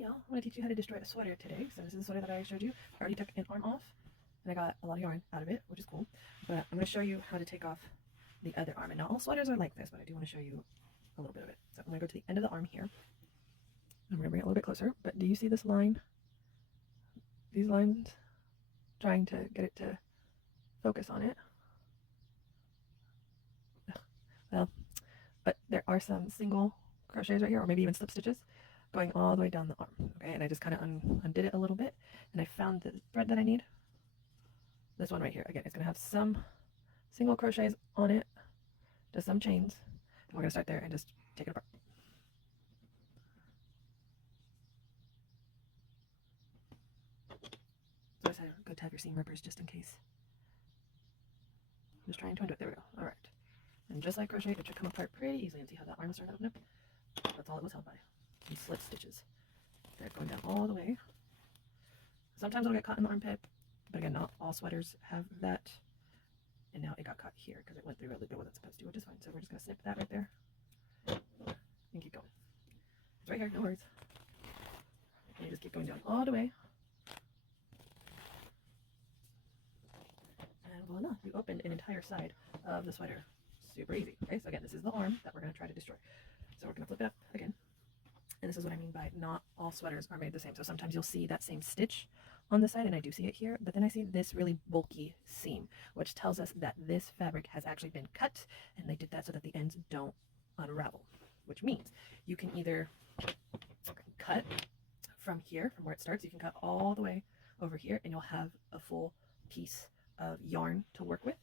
y'all, I'm going to teach you how to destroy a sweater today. So this is the sweater that I showed you. I already took an arm off and I got a lot of yarn out of it, which is cool. But I'm going to show you how to take off the other arm. And not all sweaters are like this, but I do want to show you a little bit of it. So I'm going to go to the end of the arm here. I'm going to bring it a little bit closer. But do you see this line? These lines, trying to get it to focus on it. Well, but there are some single crochets right here, or maybe even slip stitches going all the way down the arm. Okay, and I just kind of undid it a little bit, and I found the thread that I need. This one right here. Again, it's going to have some single crochets on it, just some chains, and we're going to start there and just take it apart. So it's good to have your seam rippers just in case. I'm just trying to undo it. There we go. All right. And just like crochet, it should come apart pretty easily. And see how that arm started to open up? That's all it was held by. Some slip stitches. Thread going down all the way. Sometimes it'll get caught in the armpit, but again, not all sweaters have that. And now it got caught here because it went through a loop it wasn't supposed to, which is fine. So we're just going to snip that right there and keep going. It's right here, no worries. And you just keep going down all the way. And voila, you opened an entire side of the sweater. Super easy. Okay, so again, this is the arm that we're going to try to destroy. So we're going to flip it up again. And this is what I mean by not all sweaters are made the same. So sometimes you'll see that same stitch on the side, and I do see it here, but then I see this really bulky seam, which tells us that this fabric has actually been cut, and they did that so that the ends don't unravel, which means you can either cut from here, from where it starts, you can cut all the way over here, and you'll have a full piece of yarn to work with.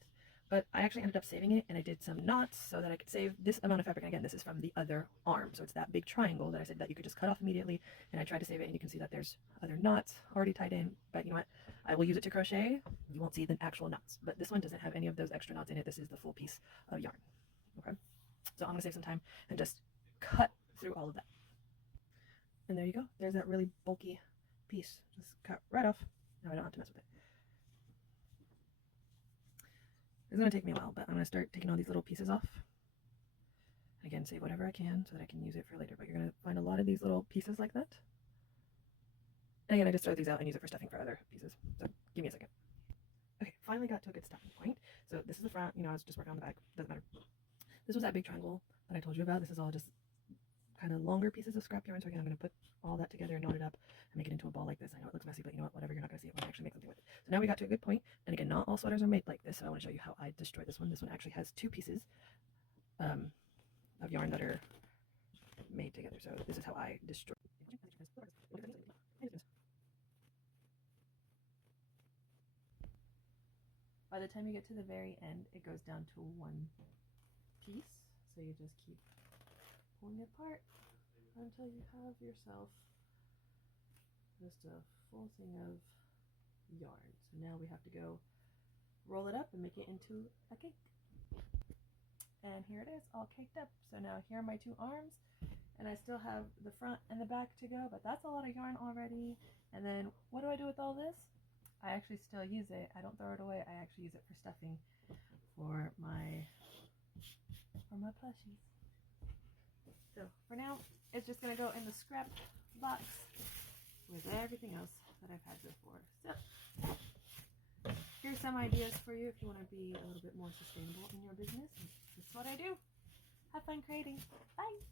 But I actually ended up saving it, and I did some knots so that I could save this amount of fabric. And again, this is from the other arm, so it's that big triangle that I said that you could just cut off immediately. And I tried to save it, and you can see that there's other knots already tied in. But you know what? I will use it to crochet. You won't see the actual knots, but this one doesn't have any of those extra knots in it. This is the full piece of yarn. Okay, so I'm gonna save some time and just cut through all of that. And there you go. There's that really bulky piece. Just cut right off. Now I don't have to mess with it. It's going to take me a while, but I'm going to start taking all these little pieces off. Again, save whatever I can so that I can use it for later. But you're going to find a lot of these little pieces like that. And again, I just throw these out and use it for stuffing for other pieces. So give me a second. Okay, finally got to a good stopping point. So this is the front. You know, I was just working on the back. Doesn't matter. This was that big triangle that I told you about. This is all just kind of longer pieces of scrap yarn. So again, I'm going to put all that together and knot it up and make it into a ball like this. I know it looks messy, but you know what? Whatever, you're not going to see it when I actually make something with it. So now we got to a good point. And again, not all sweaters are made like this. So I want to show you how I destroy this one. This one actually has two pieces of yarn that are made together. So this is how I destroy. By the time you get to the very end, it goes down to one piece. So you just keep pulling it apart until you have yourself just a full thing of yarn. So now we have to go roll it up and make it into a cake. And here it is, all caked up. So now here are my two arms, and I still have the front and the back to go, but that's a lot of yarn already. And then what do I do with all this? I actually still use it. I don't throw it away. I actually use it for stuffing for my plushies. So for now, it's just going to go in the scrap box with everything else that I've had before. So here's some ideas for you if you want to be a little bit more sustainable in your business. This is what I do. Have fun creating. Bye!